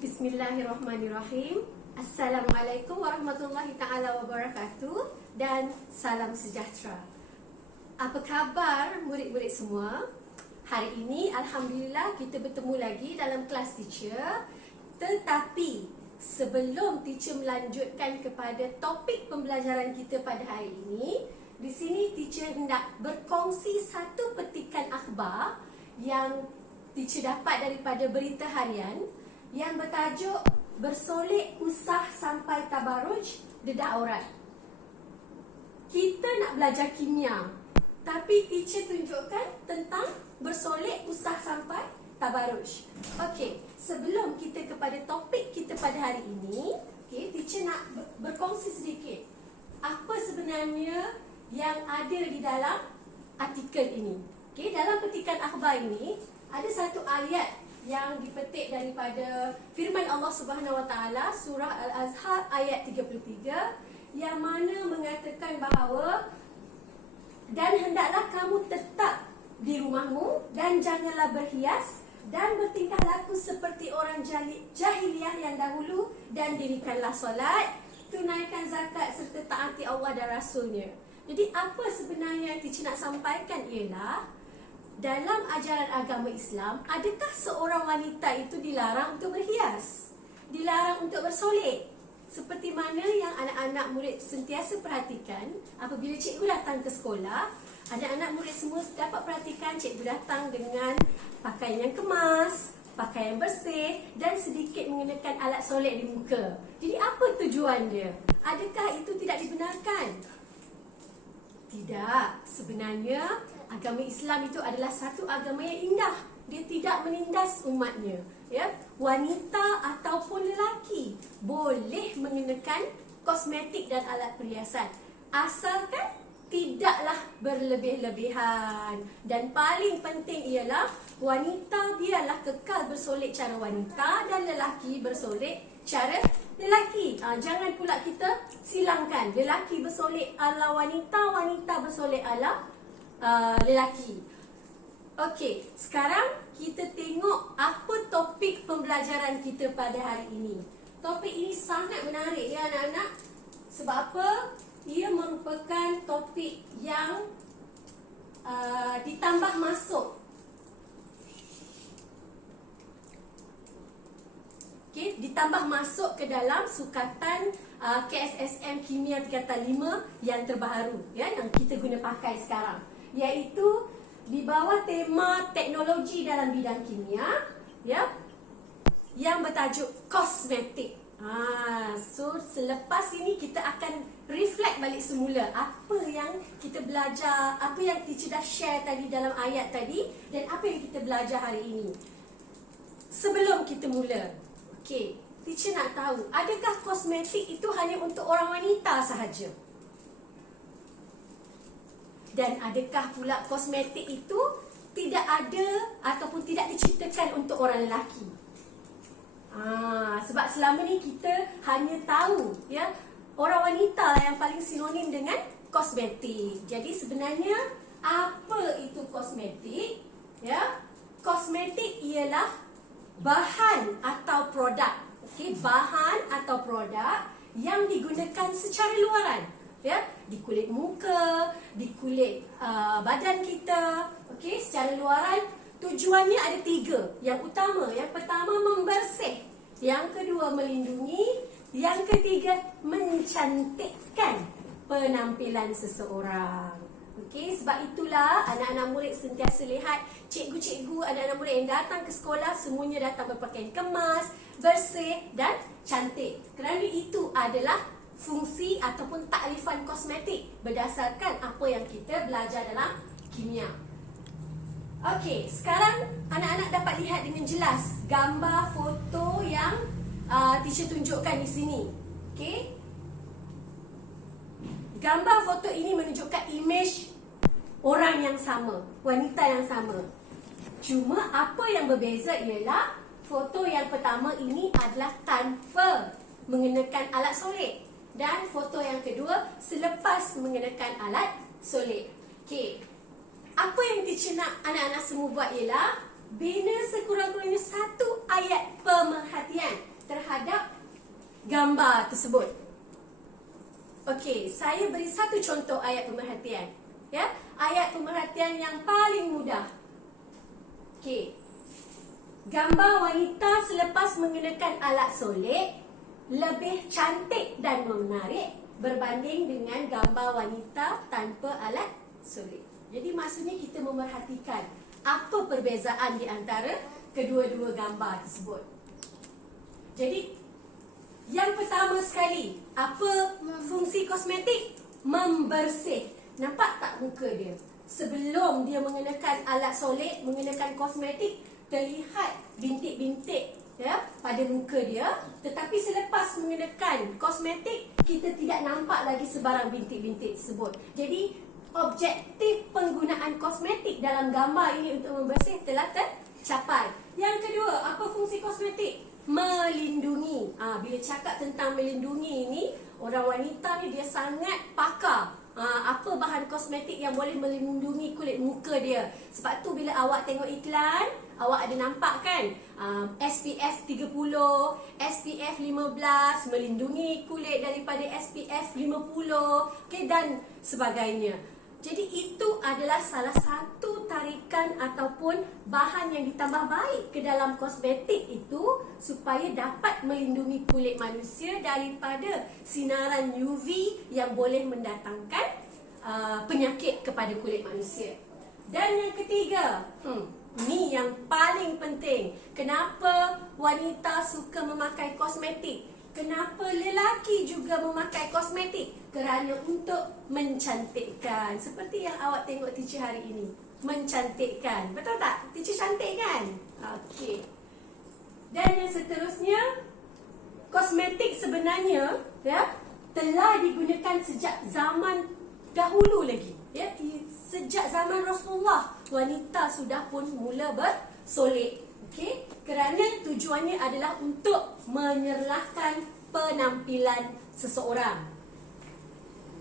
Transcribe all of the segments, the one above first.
Bismillahirrahmanirrahim. Assalamualaikum warahmatullahi ta'ala wabarakatuh dan salam sejahtera. Apa khabar murid-murid semua? Hari ini Alhamdulillah kita bertemu lagi dalam kelas teacher. Tetapi sebelum teacher melanjutkan kepada topik pembelajaran kita pada hari ini, di sini teacher hendak berkongsi satu petikan akhbar yang teacher dapat daripada berita harian yang bertajuk Bersolek Usah Sampai Tabaruj Dedah Aurat. Kita nak belajar kimia, tapi teacher tunjukkan tentang bersolek usah sampai tabaruj. Okey, sebelum kita kepada topik kita pada hari ini, teacher nak berkongsi sedikit apa sebenarnya yang ada di dalam artikel ini. Dalam petikan akhbar ini ada satu ayat yang dipetik daripada firman Allah Subhanahu Wa Taala surah Al-Azhar ayat 33 yang mana mengatakan bahawa dan hendaklah kamu tetap di rumahmu dan janganlah berhias dan bertingkah laku seperti orang jahiliah yang dahulu dan dirikanlah solat, tunaikan zakat serta taati Allah dan Rasulnya. Jadi apa sebenarnya yang teacher nak sampaikan ialah dalam ajaran agama Islam, adakah seorang wanita itu dilarang untuk berhias? Dilarang untuk bersolek? Seperti mana yang anak-anak murid sentiasa perhatikan apabila cikgu datang ke sekolah, anak-anak murid semua dapat perhatikan cikgu datang dengan pakaian yang kemas, pakaian bersih dan sedikit mengenakan alat solek di muka. Jadi apa tujuan dia? Adakah itu tidak dibenarkan? Tidak. Sebenarnya agama Islam itu adalah satu agama yang indah. Dia tidak menindas umatnya. Wanita ataupun lelaki boleh mengenakan kosmetik dan alat perhiasan, asalkan tidaklah berlebih-lebihan. Dan paling penting ialah wanita biarlah kekal bersolek cara wanita dan lelaki bersolek cara lelaki. Jangan pula kita silangkan lelaki bersolek ala wanita, wanita bersolek ala lelaki. Okey, sekarang kita tengok apa topik pembelajaran kita pada hari ini. Topik ini sangat menarik ya anak-anak. Sebab apa? Ia merupakan topik yang ditambah masuk. Ditambah masuk ke dalam sukatan KSSM Kimia Tingkatan 5 yang terbaru, yang kita guna pakai sekarang, iaitu di bawah tema teknologi dalam bidang kimia, yang bertajuk kosmetik. So selepas ini kita akan reflect balik semula apa yang kita belajar, apa yang teacher dah share tadi dalam ayat tadi dan apa yang kita belajar hari ini. Sebelum kita mula, teacher nak tahu, adakah kosmetik itu hanya untuk orang wanita sahaja? Dan adakah pula kosmetik itu tidak ada ataupun tidak diciptakan untuk orang lelaki? Sebab selama ni kita hanya tahu orang wanita lah yang paling sinonim dengan kosmetik. Jadi sebenarnya apa itu kosmetik? Kosmetik ialah bahan atau produk, bahan atau produk yang digunakan secara luaran, di kulit muka, di kulit badan kita, secara luaran. Tujuannya ada 3. Yang utama, yang pertama membersih, yang kedua melindungi, yang ketiga mencantikkan penampilan seseorang. Sebab itulah anak-anak murid sentiasa lihat cikgu-cikgu, anak-anak murid yang datang ke sekolah semuanya datang berpakaian kemas, bersih dan cantik. Kerana itu adalah fungsi ataupun takrifan kosmetik berdasarkan apa yang kita belajar dalam kimia. Sekarang anak-anak dapat lihat dengan jelas gambar foto yang teacher tunjukkan di sini. Gambar foto ini menunjukkan imej orang yang sama, wanita yang sama. Cuma apa yang berbeza ialah foto yang pertama ini adalah tanpa mengenakan alat solek dan foto yang kedua selepas mengenakan alat solek. Apa yang teacher nak anak-anak semua buat ialah bina sekurang-kurangnya satu ayat pemerhatian gambar tersebut. Okey, saya beri satu contoh ayat pemerhatian. Ya, ayat pemerhatian yang paling mudah. Okey. Gambar wanita selepas menggunakan alat solek lebih cantik dan menarik berbanding dengan gambar wanita tanpa alat solek. Jadi maksudnya kita memerhatikan apa perbezaan di antara kedua-dua gambar tersebut. Jadi yang pertama sekali, apa fungsi kosmetik? Membersih. Nampak tak muka dia? Sebelum dia mengenakan alat solek, mengenakan kosmetik, terlihat bintik-bintik ya pada muka dia. Tetapi selepas mengenakan kosmetik, kita tidak nampak lagi sebarang bintik-bintik tersebut. Jadi objektif penggunaan kosmetik dalam gambar ini untuk membersih telah tercapai. Yang kedua, apa fungsi kosmetik? Melindungi. Bila cakap tentang melindungi ini, orang wanita ni dia sangat pakar. Apa bahan kosmetik yang boleh melindungi kulit muka dia. Sebab tu bila awak tengok iklan, awak ada nampak kan, SPF 30, SPF 15, melindungi kulit daripada SPF 50, okay, dan sebagainya. Jadi itu adalah salah satu tarikan ataupun bahan yang ditambah baik ke dalam kosmetik itu supaya dapat melindungi kulit manusia daripada sinaran UV yang boleh mendatangkan penyakit kepada kulit manusia. Dan yang ketiga, ni yang paling penting. Kenapa wanita suka memakai kosmetik? Kenapa lelaki juga memakai kosmetik? Kerana untuk mencantikkan. Seperti yang awak tengok teacher hari ini. Mencantikkan. Betul tak? Teacher cantik kan? Okey. Dan yang seterusnya, kosmetik sebenarnya ya telah digunakan sejak zaman dahulu lagi. Ya, sejak zaman Rasulullah, wanita sudah pun mula bersolek. Okey, kerana tujuannya adalah untuk menyerlahkan penampilan seseorang.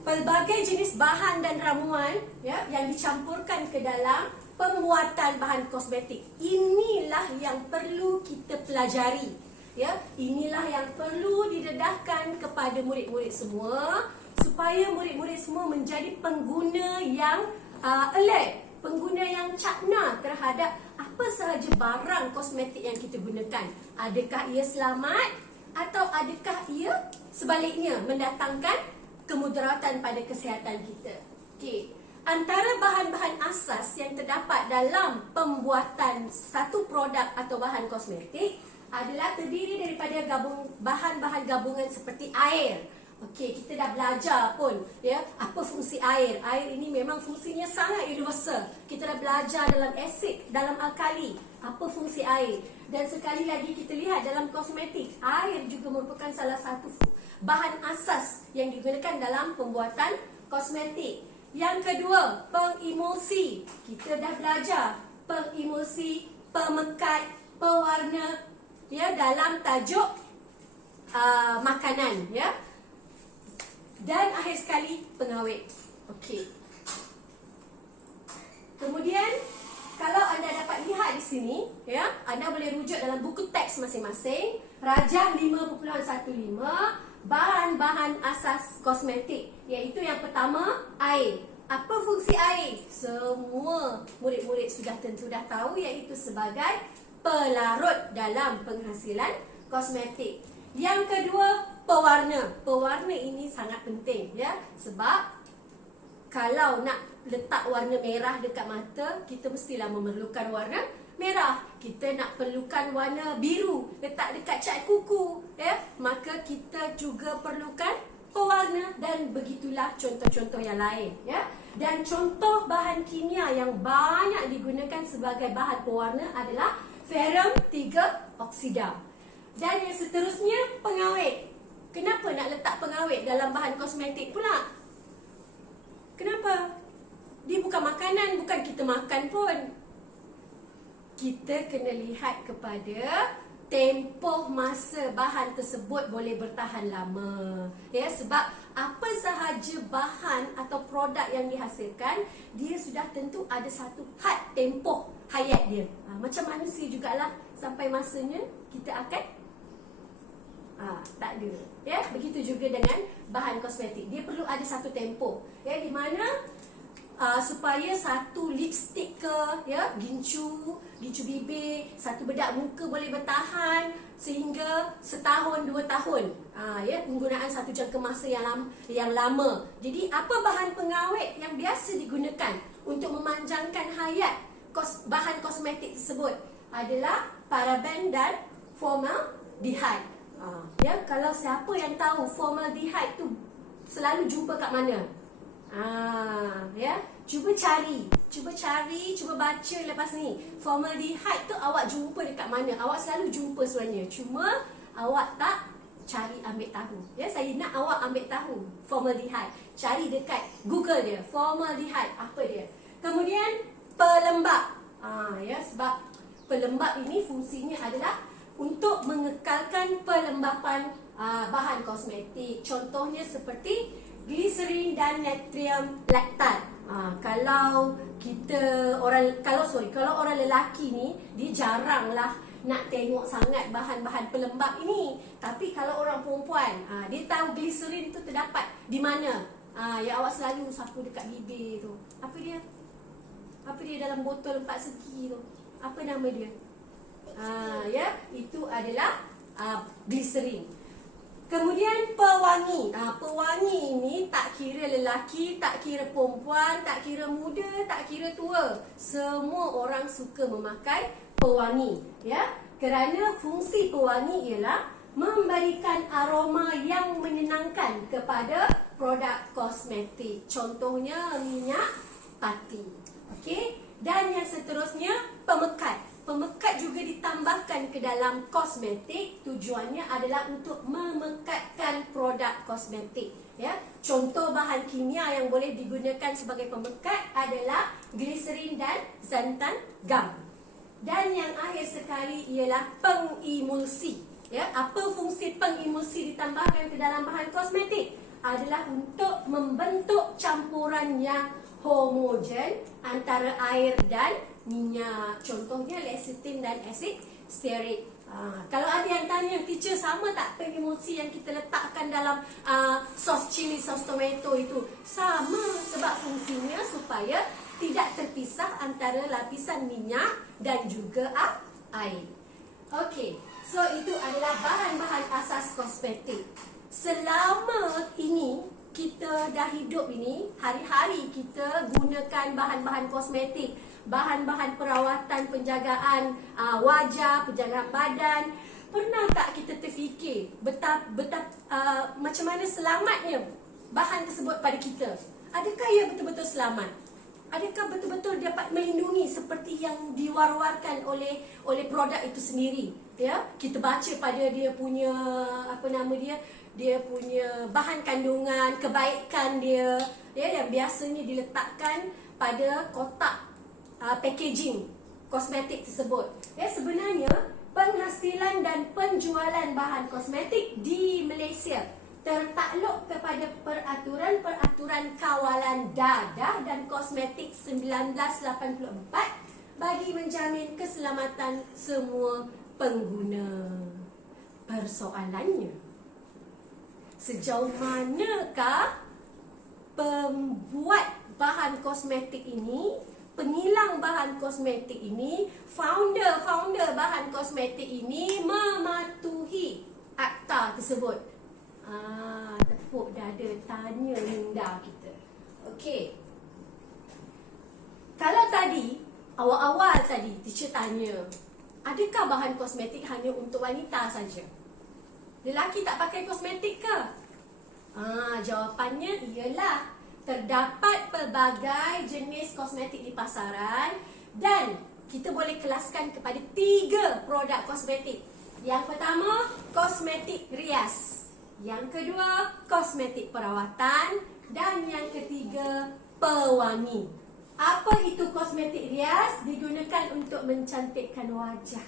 Pelbagai jenis bahan dan ramuan ya yang dicampurkan ke dalam pembuatan bahan kosmetik. Inilah yang perlu kita pelajari. Ya, inilah yang perlu didedahkan kepada murid-murid semua supaya murid-murid semua menjadi pengguna yang alert, pengguna yang cakna terhadap apa sahaja barang kosmetik yang kita gunakan. Adakah ia selamat atau adakah ia sebaliknya mendatangkan kemudaratan pada kesihatan kita. Okey. Antara bahan-bahan asas yang terdapat dalam pembuatan satu produk atau bahan kosmetik adalah terdiri daripada bahan-bahan gabungan seperti air. Okey, kita dah belajar pun ya apa fungsi air. Air ini memang fungsinya sangat universal. Kita dah belajar dalam asid, dalam alkali, apa fungsi air. Dan sekali lagi kita lihat dalam kosmetik, air juga merupakan salah satu bahan asas yang digunakan dalam pembuatan kosmetik. Yang kedua, pengemulsi. Kita dah belajar pengemulsi, pemekat, pewarna ya dalam tajuk makanan ya. Dan akhir sekali, pengawet. Okey. Kemudian, kalau anda dapat lihat di sini, ya, anda boleh rujuk dalam buku teks masing-masing. Rajah 5.15, bahan-bahan asas kosmetik. Iaitu yang pertama, air. Apa fungsi air? Semua murid-murid sudah tentu dah tahu, iaitu sebagai pelarut dalam penghasilan kosmetik. Yang kedua, pewarna. Pewarna ini sangat penting ya, sebab kalau nak letak warna merah dekat mata, kita mestilah memerlukan warna merah. Kita nak perlukan warna biru letak dekat cat kuku ya, maka kita juga perlukan pewarna. Dan begitulah contoh-contoh yang lain ya. Dan contoh bahan kimia yang banyak digunakan sebagai bahan pewarna adalah ferrum 3 oksida. Dan yang seterusnya, pengawet. Kenapa nak letak pengawet dalam bahan kosmetik pula? Kenapa? Dia bukan makanan, bukan kita makan pun. Kita kena lihat kepada tempoh masa bahan tersebut boleh bertahan lama. Ya, sebab apa sahaja bahan atau produk yang dihasilkan, dia sudah tentu ada satu had tempoh hayat dia. Macam manusia jugalah, sampai masanya kita akan tak ada. Ya, begitu juga dengan bahan kosmetik. Dia perlu ada satu tempoh, ya, di mana supaya satu lipstick ke, ya, gincu bibir, satu bedak muka boleh bertahan sehingga setahun 2 tahun. Ya, penggunaan satu jangka masa yang lama. Jadi apa bahan pengawet yang biasa digunakan untuk memanjangkan hayat bahan kosmetik tersebut adalah paraben dan formaldehyde. Ya, kalau siapa yang tahu formaldehyde tu selalu jumpa kat mana? Ya, cuba cari, cuba baca lepas ni. Formaldehyde tu awak jumpa dekat mana? Awak selalu jumpa sebenarnya, cuma awak tak cari ambil tahu. Ya, saya nak awak ambil tahu formaldehyde. Cari dekat Google dia, formaldehyde apa dia. Kemudian pelembab. Ya, sebab pelembab ini fungsinya adalah untuk mengekalkan pelembapan bahan kosmetik. Contohnya seperti gliserin dan natrium lactate. Kalau orang lelaki ni, dia jaranglah nak tengok sangat bahan-bahan pelembab ini. Tapi kalau orang perempuan, dia tahu gliserin tu terdapat di mana. Yang awak selalu sapu dekat bibir tu. Apa dia dalam botol 4 segi tu? Apa nama dia? Ya, itu adalah gliserin. Kemudian pewangi. Pewangi ini tak kira lelaki, tak kira perempuan, tak kira muda, tak kira tua. Semua orang suka memakai pewangi, ya. Kerana fungsi pewangi ialah memberikan aroma yang menyenangkan kepada produk kosmetik. Contohnya minyak pati. Okey, dan yang seterusnya pemekat. Pemekat juga ditambahkan ke dalam kosmetik. Tujuannya adalah untuk memekatkan produk kosmetik, ya. Contoh bahan kimia yang boleh digunakan sebagai pemekat adalah gliserin dan xanthan gum. Dan yang akhir sekali ialah pengimulsi, ya. Apa fungsi pengimulsi ditambahkan ke dalam bahan kosmetik? Adalah untuk membentuk campuran yang homogen antara air dan minyak. Contohnya lecithin dan asid stearik. Kalau ada yang tanya, teacher, sama tak pengimulsi yang kita letakkan dalam sos cili, sos tomato itu? Sama, sebab fungsinya supaya tidak terpisah antara lapisan minyak dan juga air. Okey, so itu adalah bahan-bahan asas kosmetik. Selama ini kita dah hidup ini, hari-hari kita gunakan bahan-bahan kosmetik, bahan-bahan perawatan, penjagaan wajah, penjagaan badan. Pernah tak kita terfikir macam mana selamatnya bahan tersebut pada kita? Adakah ia betul-betul selamat? Adakah betul-betul dapat melindungi seperti yang diwar-warkan oleh produk itu sendiri? Ya, kita baca pada dia punya dia punya bahan kandungan, kebaikan dia, ya, yang biasanya diletakkan pada kotak packaging kosmetik tersebut. Ya, sebenarnya penghasilan dan penjualan bahan kosmetik di Malaysia tertakluk kepada peraturan kawalan dadah dan kosmetik 1984 bagi menjamin keselamatan semua pengguna. Persoalannya, sejauh manakah pembuat bahan kosmetik ini, pengilang bahan kosmetik ini, founder bahan kosmetik ini mematuhi akta tersebut? Tepuk dada, tanya minda kita. Okey. Kalau tadi, awal-awal tadi, teacher tanya, adakah bahan kosmetik hanya untuk wanita saja? Lelaki tak pakai kosmetik ke? Jawapannya ialah terdapat pelbagai jenis kosmetik di pasaran dan kita boleh kelaskan kepada 3 produk kosmetik. Yang pertama, kosmetik rias. Yang kedua, kosmetik perawatan. Dan yang ketiga, pewangi. Apa itu kosmetik rias? Digunakan untuk mencantikkan wajah.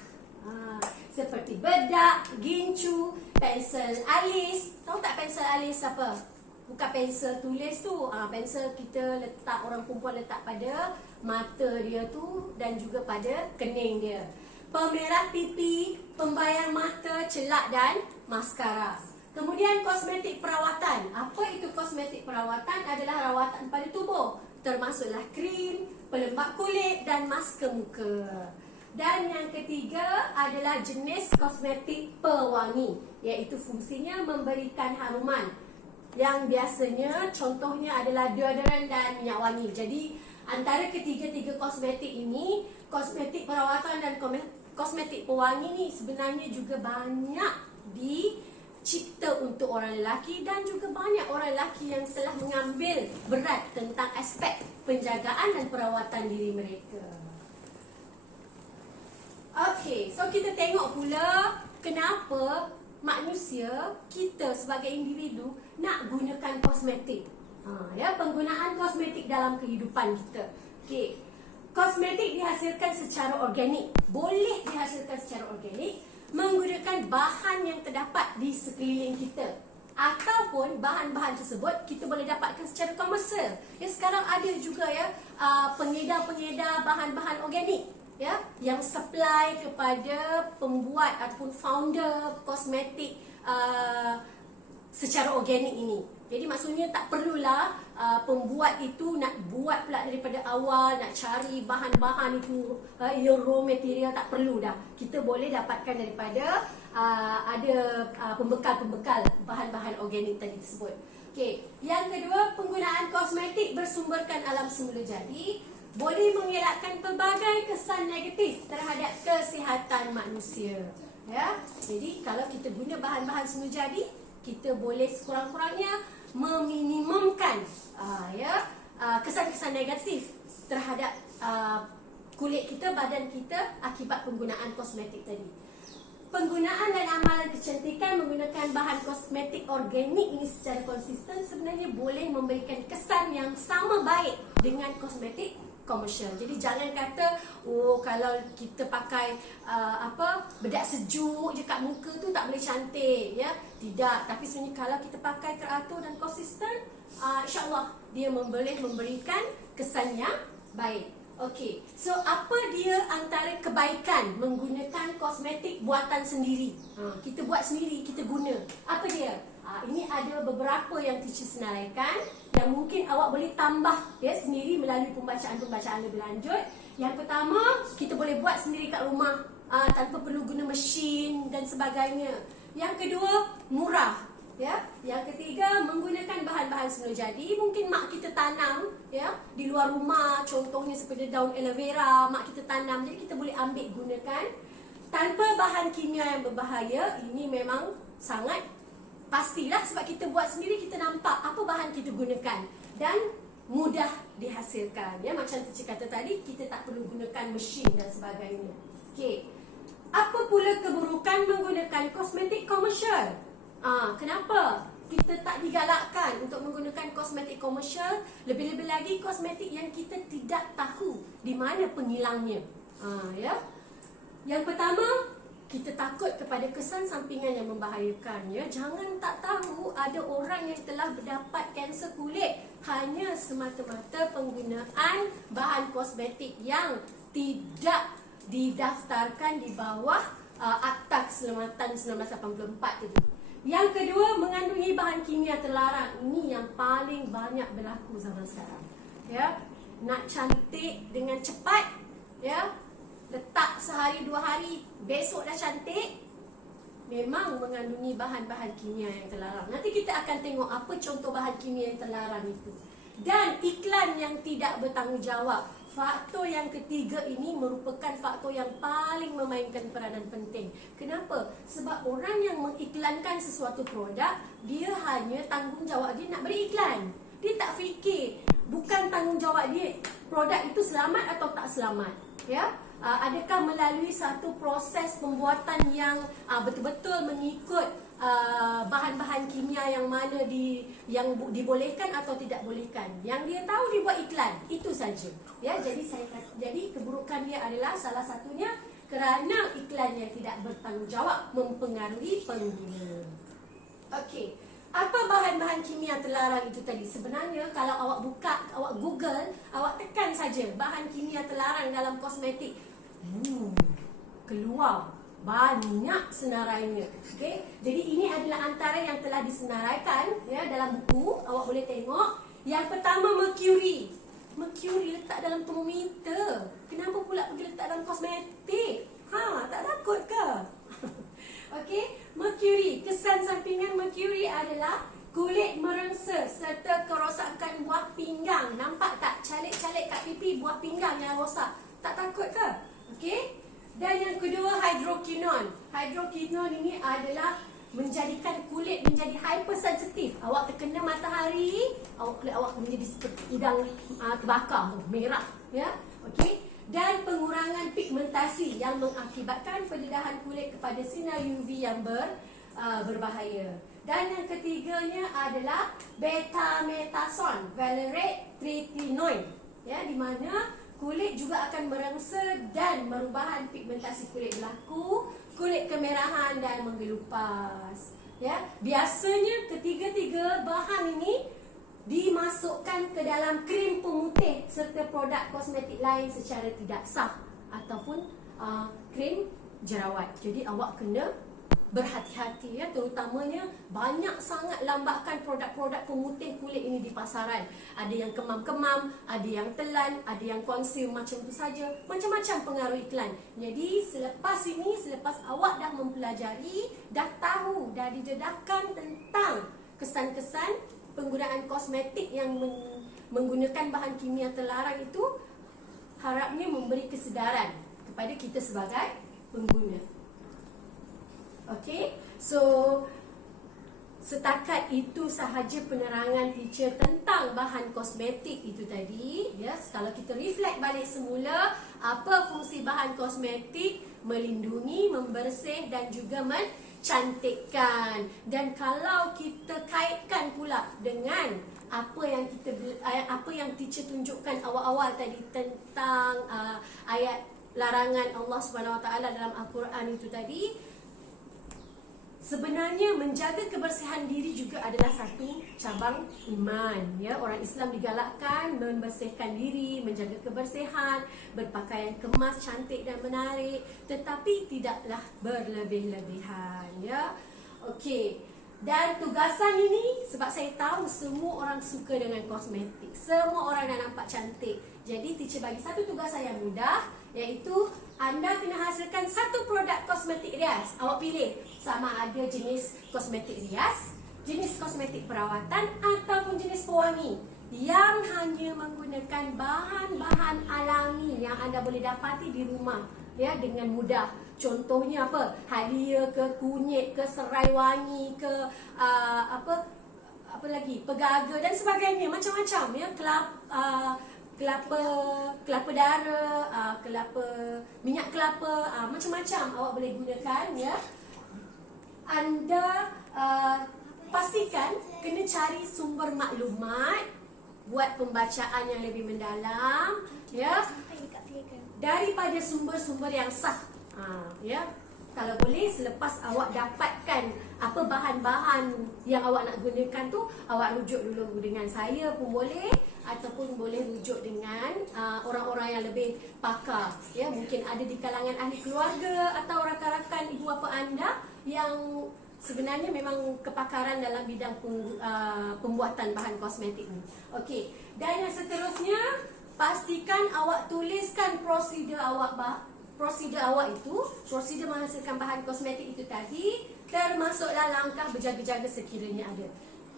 Seperti bedak, gincu, pensel alis. Tahu tak pensel alis apa? Bukan pensel tulis tu. Pensel kita letak, orang perempuan letak pada mata dia tu dan juga pada kening dia. Pemerah pipi, pembayang mata, celak dan maskara. Kemudian kosmetik perawatan. Apa itu kosmetik perawatan? Adalah rawatan pada tubuh, termasuklah krim, pelembap kulit dan masker muka. Dan yang ketiga adalah jenis kosmetik pewangi, iaitu fungsinya memberikan haruman. Yang biasanya contohnya adalah deodoran dan minyak wangi. Jadi antara ketiga-tiga kosmetik ini, kosmetik perawatan dan kosmetik pewangi ni sebenarnya juga banyak dicipta untuk orang lelaki, dan juga banyak orang lelaki yang telah mengambil berat tentang aspek penjagaan dan perawatan diri mereka. Okey, so kita tengok pula kenapa manusia, kita sebagai individu nak gunakan kosmetik. Penggunaan kosmetik dalam kehidupan kita. Okey. Kosmetik dihasilkan secara organik. Boleh dihasilkan secara organik menggunakan bahan yang terdapat di sekeliling kita, ataupun bahan-bahan tersebut kita boleh dapatkan secara komersial. Sekarang ada juga pengedar-pengedar bahan-bahan organik, yang supply kepada pembuat ataupun founder kosmetik secara organik ini. Jadi maksudnya tak perlulah pembuat itu nak buat pula daripada awal, nak cari bahan-bahan itu, raw material, tak perlu dah. Kita boleh dapatkan daripada ada pembekal-pembekal bahan-bahan organik tadi tersebut. Okey, yang kedua, penggunaan kosmetik bersumberkan alam semula jadi boleh mengelakkan pelbagai kesan negatif terhadap kesihatan manusia. Jadi kalau kita guna bahan-bahan semula jadi, kita boleh sekurang-kurangnya meminimumkan kesan-kesan negatif terhadap kulit kita, badan kita akibat penggunaan kosmetik tadi. Penggunaan dan amalan kecantikan menggunakan bahan kosmetik organik ini secara konsisten sebenarnya boleh memberikan kesan yang sama baik dengan kosmetik komersial. Jadi jangan kata kalau kita pakai bedak sejuk je kat muka tu tak boleh cantik, Tidak, tapi sebenarnya kalau kita pakai teratur dan konsisten, insya-Allah dia boleh memberikan kesan yang baik. Okey, so apa dia antara kebaikan menggunakan kosmetik buatan sendiri? Kita buat sendiri, kita guna. Apa dia? Ini ada beberapa yang teacher senaraikan yang mungkin awak boleh tambah sendiri melalui pembacaan-pembacaan lebih lanjut. Yang pertama, kita boleh buat sendiri kat rumah tanpa perlu guna mesin dan sebagainya. Yang kedua, murah. Yang ketiga, menggunakan bahan-bahan semula jadi. Mungkin mak kita tanam di luar rumah, contohnya seperti daun aloe vera, mak kita tanam, jadi kita boleh ambil gunakan tanpa bahan kimia yang berbahaya. Ini memang sangat pastilah, sebab kita buat sendiri, kita nampak apa bahan kita gunakan dan mudah dihasilkan. Macam teacher kata tadi, kita tak perlu gunakan mesin dan sebagainya. Okey. Apa pula keburukan menggunakan kosmetik komersial? Kenapa kita tak digalakkan untuk menggunakan kosmetik komersial? Lebih-lebih lagi kosmetik yang kita tidak tahu di mana penghilangnya. Yang pertama, kita takut kepada kesan sampingan yang membahayakan. Jangan tak tahu ada orang yang telah berdapat kanser kulit hanya semata-mata penggunaan bahan kosmetik yang tidak didaftarkan di bawah Akta Keselamatan 1984 tadi. Yang kedua, mengandungi bahan kimia terlarang. Ini yang paling banyak berlaku zaman sekarang. Nak cantik dengan cepat, letak sehari dua hari, besok dah cantik, memang mengandungi bahan-bahan kimia yang terlarang. Nanti kita akan tengok apa contoh bahan kimia yang terlarang itu. Dan iklan yang tidak bertanggungjawab. Faktor yang ketiga ini merupakan faktor yang paling memainkan peranan penting. Kenapa? Sebab orang yang mengiklankan sesuatu produk, dia hanya tanggungjawab dia nak beriklan. Dia tak fikir, bukan tanggungjawab dia produk itu selamat atau tak selamat. Adakah melalui satu proses pembuatan yang betul-betul mengikut bahan-bahan kimia yang mana yang dibolehkan atau tidak bolehkan. Yang dia tahu dia buat iklan, itu saja. Jadi keburukan dia adalah salah satunya kerana iklan yang tidak bertanggungjawab mempengaruhi pengguna. Okey. Apa bahan-bahan kimia terlarang itu tadi? Sebenarnya kalau awak buka, awak Google, awak tekan saja bahan kimia terlarang dalam kosmetik, keluar banyak senarainya. Okey. Jadi ini adalah inilah antara yang telah disenaraikan ya dalam buku. Awak boleh tengok. Yang pertama, mercury. Mercury letak dalam termometer. Kenapa pula pergi letak dalam kosmetik? Tak takut ke? Okey, mercury. Kesan sampingan mercury adalah kulit merengsa serta kerosakan buah pinggang. Nampak tak? Calik-calik kat pipi buah pinggang yang rosak. Tak takut ke? Okey. Dan yang kedua, hydroquinone. Hydroquinone ini adalah menjadikan kulit menjadi hypersensitif. Awak terkena matahari, kulit awak menjadi seperti hidang terbakar, merah, ya. Okey. Dan pengurangan pigmentasi yang mengakibatkan pendedahan kulit kepada sinar UV yang berbahaya. Dan yang ketiganya adalah betamethasone valerate tretinoin, ya, di mana kulit juga akan merengsa dan merubahan pigmentasi kulit berlaku, kulit kemerahan dan menggelupas. Ya, biasanya ketiga-tiga bahan ini dimasukkan ke dalam krim pemutih serta produk kosmetik lain secara tidak sah ataupun krim jerawat. Jadi awak kena berhati-hati ya, terutamanya banyak sangat lambakan produk-produk pemutih kulit ini di pasaran. Ada yang kemam-kemam, ada yang telan, ada yang conceal macam tu saja. Macam-macam pengaruh iklan. Jadi selepas awak dah mempelajari, dah tahu, dah didedahkan tentang kesan-kesan penggunaan kosmetik yang menggunakan bahan kimia terlarang itu, harapnya memberi kesedaran kepada kita sebagai pengguna. Okey, so setakat itu sahaja penerangan teacher tentang bahan kosmetik itu tadi. Yes, kalau kita reflect balik semula, apa fungsi bahan kosmetik? Melindungi, membersih dan juga mencantikkan. Dan kalau kita kaitkan pula dengan apa yang teacher tunjukkan awal-awal tadi tentang ayat larangan Allah Subhanahu Wa Taala dalam Al-Quran itu tadi, sebenarnya menjaga kebersihan diri juga adalah satu cabang iman. Ya, orang Islam digalakkan membersihkan diri, menjaga kebersihan, berpakaian kemas, cantik dan menarik, tetapi tidaklah berlebih-lebihan. Ya, okey. Dan tugasan ini, sebab saya tahu semua orang suka dengan kosmetik, semua orang nak nampak cantik. Jadi teacher bagi satu tugasan yang mudah, iaitu anda kena hasilkan satu produk kosmetik rias. Awak pilih sama ada jenis kosmetik rias, jenis kosmetik perawatan ataupun jenis pewangi yang hanya menggunakan bahan-bahan alami yang anda boleh dapati di rumah, ya, dengan mudah. Contohnya apa? Halia ke, kunyit ke, serai wangi ke, apa lagi? Pegaga dan sebagainya, macam-macam ya. Kelapa darah, minyak kelapa, macam-macam awak boleh gunakan ya. Anda pastikan kena cari sumber maklumat, buat pembacaan yang lebih mendalam ya, daripada sumber-sumber yang sah. Ya, kalau boleh selepas awak dapatkan apa bahan-bahan yang awak nak gunakan tu, awak rujuk dulu dengan saya pun boleh, ataupun boleh rujuk dengan orang-orang yang lebih pakar ya, mungkin ada di kalangan ahli keluarga atau rakan-rakan ibu bapa anda yang sebenarnya memang kepakaran dalam bidang pembuatan bahan kosmetik ni. Okey, dan yang seterusnya, pastikan awak tuliskan prosedur awak prosedur menghasilkan bahan kosmetik itu tadi, termasuklah langkah berjaga-jaga sekiranya ada.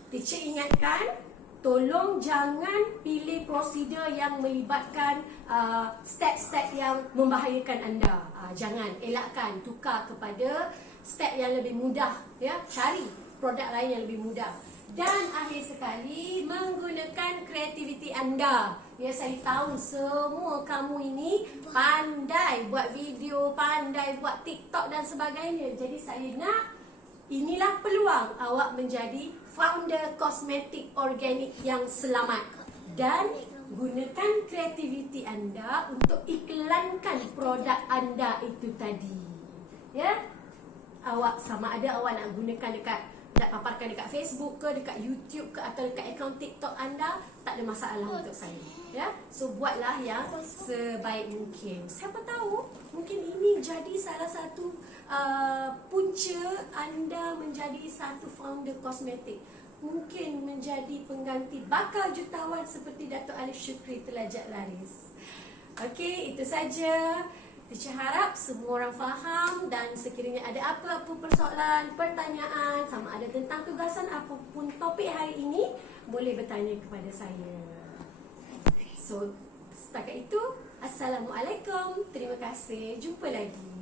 Teacher ingatkan, tolong jangan pilih prosedur yang melibatkan step-step yang membahayakan anda. Jangan, elakkan, tukar kepada step yang lebih mudah ya, cari produk lain yang lebih mudah. Dan akhir sekali, menggunakan kreativiti anda. Ya, saya tahu semua kamu ini pandai buat video, pandai buat TikTok dan sebagainya. Jadi saya nak, inilah peluang awak menjadi founder kosmetik organik yang selamat. Dan gunakan kreativiti anda untuk iklankan produk anda itu tadi. Ya, awak sama ada awak nak gunakan dekat anda paparkan dekat Facebook ke, dekat YouTube ke, atau dekat akaun TikTok anda, tak ada masalah untuk saya. Ya, so buatlah yang sebaik mungkin. Siapa tahu mungkin ini jadi salah satu punca anda menjadi satu founder kosmetik. Mungkin menjadi pengganti bakal jutawan seperti Dato' Alif Shukri Telajak Laris. Okey, itu saja. Teacher harap semua orang faham, dan sekiranya ada apa-apa persoalan, pertanyaan, sama ada tentang tugasan apapun topik hari ini, boleh bertanya kepada saya. So, setakat itu, Assalamualaikum. Terima kasih. Jumpa lagi.